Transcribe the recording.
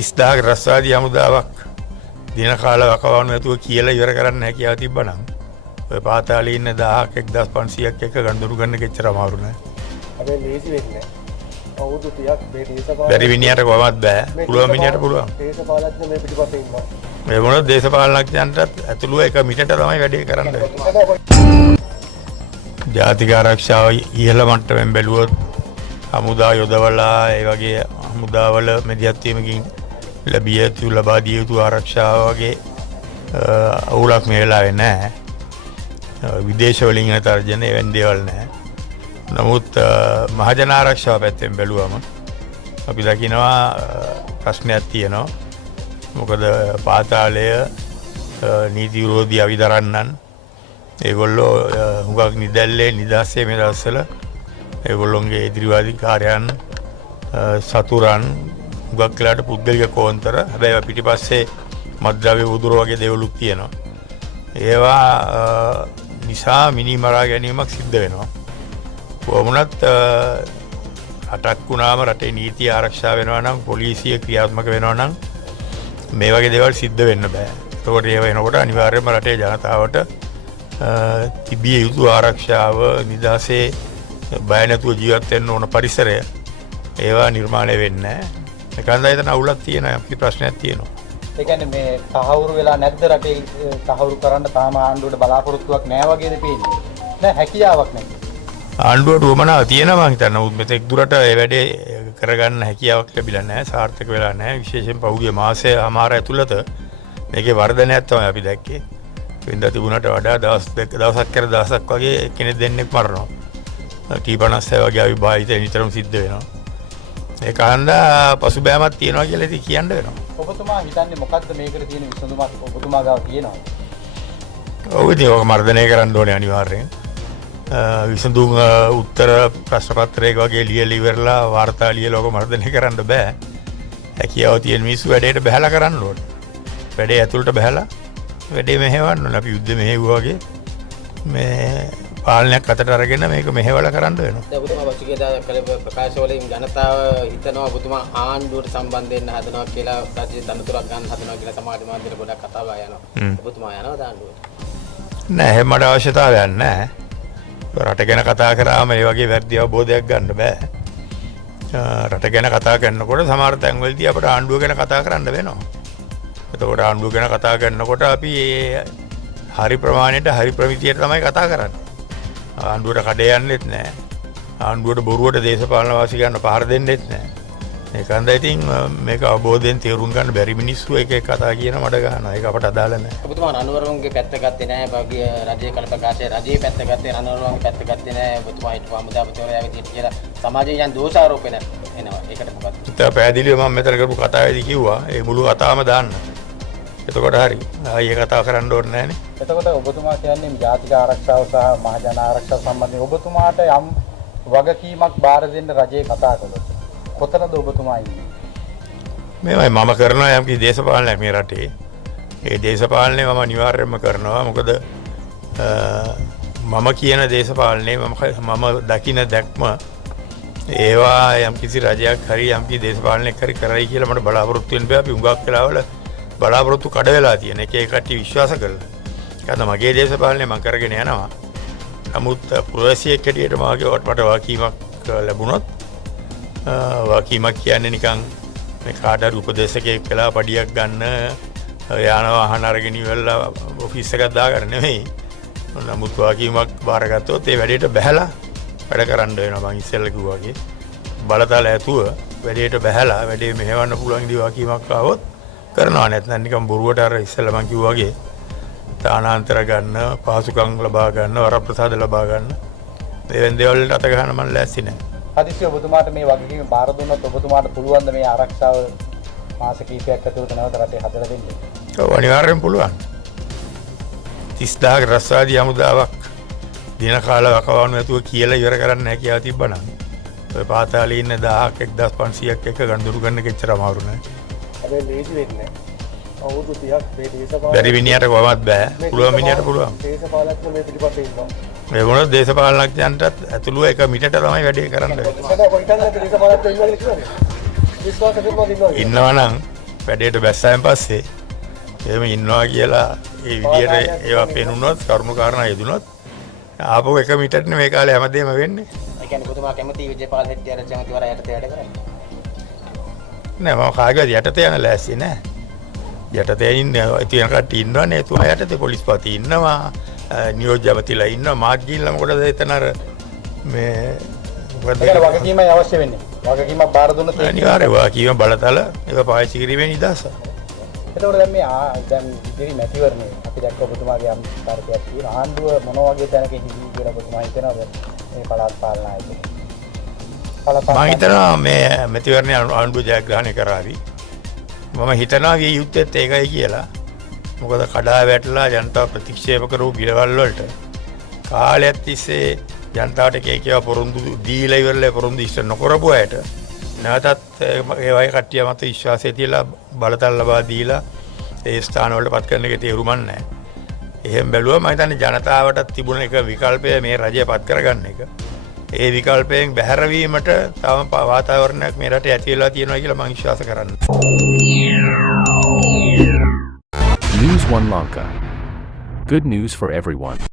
30,000ක රස්වාදී හමුදාවක් දින කාල වකවානු නැතුව කියලා ඉවර කරන්න හැකියාව තිබ්බනම් ඔය පාතාලේ ඉන්න 1000ක් 1500ක් එක ගණදුරු ගන්න කෙච්චර අමාරු නෑ. හැබැයි ලේසි වෙන්නේ නෑ. අවුරුදු 30ක් මේ දේශපාලන බැරි මිනිහට කොහොමද බෑ. පුළුවන් මිනිහට පුළුවන්. දේශපාලඥ මේ පිටපතේ ඉන්නවා. මේ මොනවද දේශපාලනඥයන්ටත් ඇතුළුව එක මිටට තමයි වැඩේ කරන්න වෙන්නේ. ජාතික ආරක්ෂාව ඉහළ මට්ටමින් බැලුවොත් හමුදා යොදවලා ඒ වගේ හමුදාවල මැදිහත් වීමකින් ලබා දිය යුතු ආරක්ෂාව වගේ අවුලක් මේ වෙලාවේ නැහැ. විදේශ වලින් එන තර්ජන එවැනි දේවල් නැහැ. නමුත් මහජන ආරක්ෂාව පැත්තෙන් බැලුවම අපි දකිනවා ප්‍රශ්නයක් තියෙනවා. මොකද පාතාලය නීති විරෝධී අවිදරන්නන් ඒගොල්ලෝ හුඟක් නිදැල්ලේ නිදාසේ මේ දවස්වල ඒගොල්ලොන්ගේ ඉදිරිවාදී කාර්යයන් සතුරන් හුඟක් වෙලාට පුද්ගලික කෝන්තර හැබැයි පිටිපස්සේ මද්ද්‍රව්‍ය උදුර වගේ දේවලුත් තියෙනවා. ඒවා නිසා මිනිමරා ගැනීමක් සිද්ධ වෙනවා. කොහොමුණත් රටක් වුණාම රටේ නීතිය ආරක්ෂා වෙනවා නම් පොලිසිය ක්‍රියාත්මක වෙනවා නම් මේ වගේ දේවල් සිද්ධ වෙන්න බෑ. ඒකට ඒව වෙනකොට අනිවාර්යයෙන්ම රටේ ජනතාවට තිබිය යුතු ආරක්ෂාව නිදහසේ බය නැතුව ජීවත් වෙන්න ඕන පරිසරය ඒවා නිර්මාණය වෙන්නේ නැහැ. ඒකෙන්ද එතන අවුලක් තියෙනවා. අපි ප්‍රශ්නයක් තියෙනවා. ඒ කියන්නේ මේ තහවුරු වෙලා නැද්ද රටේ තහවුරු කරන්න තාම ආණ්ඩුවට බලාපොරොත්තුවක් නැහැ වගේද පේන්නේ. නෑ හැකියාවක් නැහැ. ආණ්ඩුවට උවමනාව තියෙනවා මං හිතන්නේ. නමුත් මෙතෙක් දුරට ඒ වැඩේ කරගන්න හැකියාවක් ලැබිලා නැහැ. සාර්ථක වෙලා නැහැ. විශේෂයෙන් පහුගිය මාසය හමාර ඇතුළත මේකේ වර්ධනයක් තමයි අපි දැක්කේ. වෙනදා තිබුණාට වඩා දවසක් කර දවසක් වගේ කෙනෙක් දෙන්නෙක් මරනවා. T56 වගේ අවිභාවිත නිතරම සිද්ධ වෙනවා. ඒක හන්දා පසුබෑමක් තියනවා කියලා ඉතින් කියන්න වෙනවා. ඔබතුමා හිතන්නේ මොකද්ද මේකට තියෙන විසඳුමක් ඔබතුමා ගාව තියෙනවද? ඔව් ඉතින් ඔක මර්ධනය කරන්න ඕනේ අනිවාර්යෙන්. විසඳුම් උත්තර ප්‍රශ්න පත්‍රයක වගේ ලියලා ඉවරලා වාර්තා ලියලා ඔක මර්ධනය කරන්න බෑ. හැකියාව තියෙන මිනිස්සු වැඩේට බහැලා කරන්න ඕනේ. වැඩේ ඇතුළට බහැලා වැඩේ මෙහෙවන්න ඕනේ. අපි යුද්ධ මෙහෙවුවා වගේ මේ පාලනයක් අතට අරගෙන මේක මෙහෙवला කරන්න වෙනවා. දැන් ඔබතුමා පසුගියදා කළ ප්‍රකාශ වලින් ජනතාව හිතනවා ඔබතුමා ආණ්ඩුවට සම්බන්ධ වෙන්න හදනවා කියලා රජයේ තනතුරක් ගන්න හදනවා කියලා සමාජ මාධ්‍යවල ගොඩක් කතා බහ යනවා. ඔබතුමා යනවද ආණ්ඩුවට? නෑ එහෙම මට අවශ්‍යතාවයක් නෑ. රට ගැන කතා කරාම මේ වගේ වැරදි අවබෝධයක් ගන්න බෑ. රට ගැන කතා කරනකොට සමහර තැන්වලදී අපිට ආණ්ඩුව ගැන කතා කරන්න වෙනවා. එතකොට ආණ්ඩුව ගැන කතා කරනකොට අපි හරි ප්‍රමාණයට හරි ප්‍රමිතියට තමයි කතා කරන්නේ. ආණ්ඩුවට කඩේ යන්නෙත් නැහැ. ආණ්ඩුවට බොරුවට දේශපාලන වාසිකයන්ට පහර දෙන්නෙත් නැහැ. ඒකන්ද ඉතින් මේක අවබෝධයෙන් තේරුම් ගන්න බැරි මිනිස්සු එක එක කතා කියන මඩ ගන්නවා. ඒක අපට අදාළ නැහැ. ඔබතුමා රණවරුන්ගේ පැත්ත ගත්තේ නැහැ. භාග්‍ය රජයේ කල ප්‍රකාශය රජයේ පැත්ත ගත්තේ රණවරුන්ගේ පැත්ත ගත්තේ නැහැ. ඔබතුමා හිටපු හමුදාපතිවරයා විදිහට කියලා සමාජයේ යන දෝෂාරෝපණ එනවා. ඒකට මොකක්ද? ඒක පැහැදිලිව මම මෙතන කරපු කතාවේදී කිව්වා. ඒ මුළු කතාවම දාන්න. එතකොට හරි. ආයෙ කතා කරන්න ඕනේ නැහනේ. එතකොට ඔබතුමා කියන්නේ ජාතික ආරක්ෂාව සහ මහජන ආරක්ෂාව සම්බන්ධයෙන් ඔබතුමාට යම් වගකීමක් බාර දෙන්න රජයේ කතා කළොත් කොතනද ඔබතුමා ඉන්නේ? මේවයි මම කරනවා යම් කිසි දේශපාලනයක් මේ රටේ. ඒ දේශපාලනේ මම අනිවාර්යයෙන්ම කරනවා. මොකද මම කියන දේශපාලනේ මම දකින දැක්ම ඒවා යම් කිසි රජයක් හරි යම් කිසි දේශපාලනයක් හරි කරයි කියලා මට බලාපොරොත්තු වෙන්න බෑ. අපි උඟක් වෙලාවල බලාපොරොත්තු කඩ වෙලා තියෙන එක කට්ටිය විශ්වාස කරලා. ඒකත් මගේ දේශපාලනේ මම කරගෙන යනවා. නමුත් ප්‍රවැසියෙක් හැටියට මාගේ මට වාකීමක් ලැබුණොත් වාකීමක් කියන්නේ නිකන් මේ කාට හරි උපදේශකයෙක් වෙලා පඩියක් ගන්න යාන වාහන අරගෙන ඉවරලා ඔෆිස් එකක් දාගන්න නෙමෙයි. නමුත් වාකීමක් බාරගත්තොත් ඒ වැඩේට බහැලා වැඩ කරන්න වෙනවා. මම ඉස්සෙල්ලා කිව්වා වගේ බලතල ඇතුව වැඩේට බහැලා වැඩේ මෙහෙවන්න පුළුවන් ඉදි වාකීමක් ආවොත් කරනවා. නැත්නම් නිකන් බොරුවට අර ඉස්සෙල්ලා මම කිව්වා වගේ තානාන්තර ගන්න, පහසුකම් ලබා ගන්න, වරප්‍රසාද ලබා ගන්න. මේ දේවල් අත ගන්න මම ලෑස්ති නැහැ. හදිසිය ඔබතුමාට මේ වගකීම බාර දුන්නොත් ඔබතුමාට පුළුවන් ද මේ ආරක්ෂාව මාස කිහිපයක් ඇතුළත නැවත රටේ හදලා දෙන්න? ඔව් අනිවාර්යෙන් පුළුවන්. 30000ක රස්වාදී හමුදාවක් දින කාල වකවානු නැතුව කියලා ඉවර කරන්න හැකියාව තිබ්බනම් ඔය පාතාලේ ඉන්න 1000ක් 1500ක් එක ගණදුරු ගන්න කෙච්චර අමාරු නෑ. හැබැයි ලේසි වෙන්නේ නැහැ. අවුරුදු 30ක් මේ දේශපාලන බැරි මිනිහට කොහොමද බෑ. පුළුවන් මිනිහට පුළුවන්. දේශපාලඥ මේ පිටපතේ ඉන්නවා. මේ මොනවද දේශපාලනඥයන්ටත් ඇතුළුව එක මිටට තමයි වැඩේ කරන්න වෙන්නේ. ඉන්නවා නම් වැඩේට බැස්සයන් පස්සේ එහෙම ඉන්නවා කියලා ඒ විදියට ඒවා පෙනුනොත් කරුණු කාරණා යෙදුනොත් ආපහු එක මිටරනේ මේ කාලේ හැමදේම වෙන්නේ. ඒ කියන්නේ ඔබතුමා කැමති විජේපාල හෙට්ටිආර ජනතිවරයා යටතේ වැඩ කරන්නේ? නෑ මම කාගේවත් යටතේ යන ලෑස්ති නෑ. යටතේ ඉන්නේ තියෙන කට්ටිය ඉන්නවනේ එතුමා යටතේ පොලිස්පති ඉන්නවා නියෝජ්‍යවතිලා ඉන්නවා මාත් ගිහිල්ලා මොකටද එතන අර මේ මොකද ඒකට වගකීමයි අවශ්‍ය වෙන්නේ. වගකීමක් බාර දුන්නොත් අනිවාර්යයෙන් වගකීම බලතල ඒක පාවිච්චි කිරීමේ නිදහස. එතකොට දැන් මේ දැන් ඉදිරි මැතිවරණේ අපි දැක්ක ඔබතුමාගේ අම්තරකයක් තියෙන ආණ්ඩුව මොන වගේ තැනක හිඳී කියලා ඔබතුමා හිතනවද මේ පළාත් පාලන ආයතනය? මම හිතනවා මේ මැතිවරණය ආණ්ඩුව ජයග්‍රහණය කරાવી. මම හිතනවා මේ යුද්ධෙත් ඒකයි කියලා. මොකද කඩා වැටලා ජනතාව ප්‍රතික්ෂේප කරපු පිළවල් වලට කාලයක් තිස්සේ ජනතාවට කේකේව පොරොන්දු දීලා ඉවරලා පොරොන්දු ඉෂ්ට නොකරපු අයට නැවතත් ඒ වගේ කට්ටිය මත විශ්වාසය තියලා බලතල ලබා දීලා ඒ ස්ථාන වලට පත් කරන එකේ තේරුමක් නැහැ. එහෙම බැලුවා මම හිතන්නේ ජනතාවට තිබුණ එක විකල්පය මේ රජය පත් කරගන්න එක. ඒ විකල්පයෙන් බැහැර වීමට තවම වාතාවරණයක් මේ රටේ ඇති වෙලා තියෙනවා කියලා මම විශ්වාස කරනවා. News One Lanka. Good news for everyone.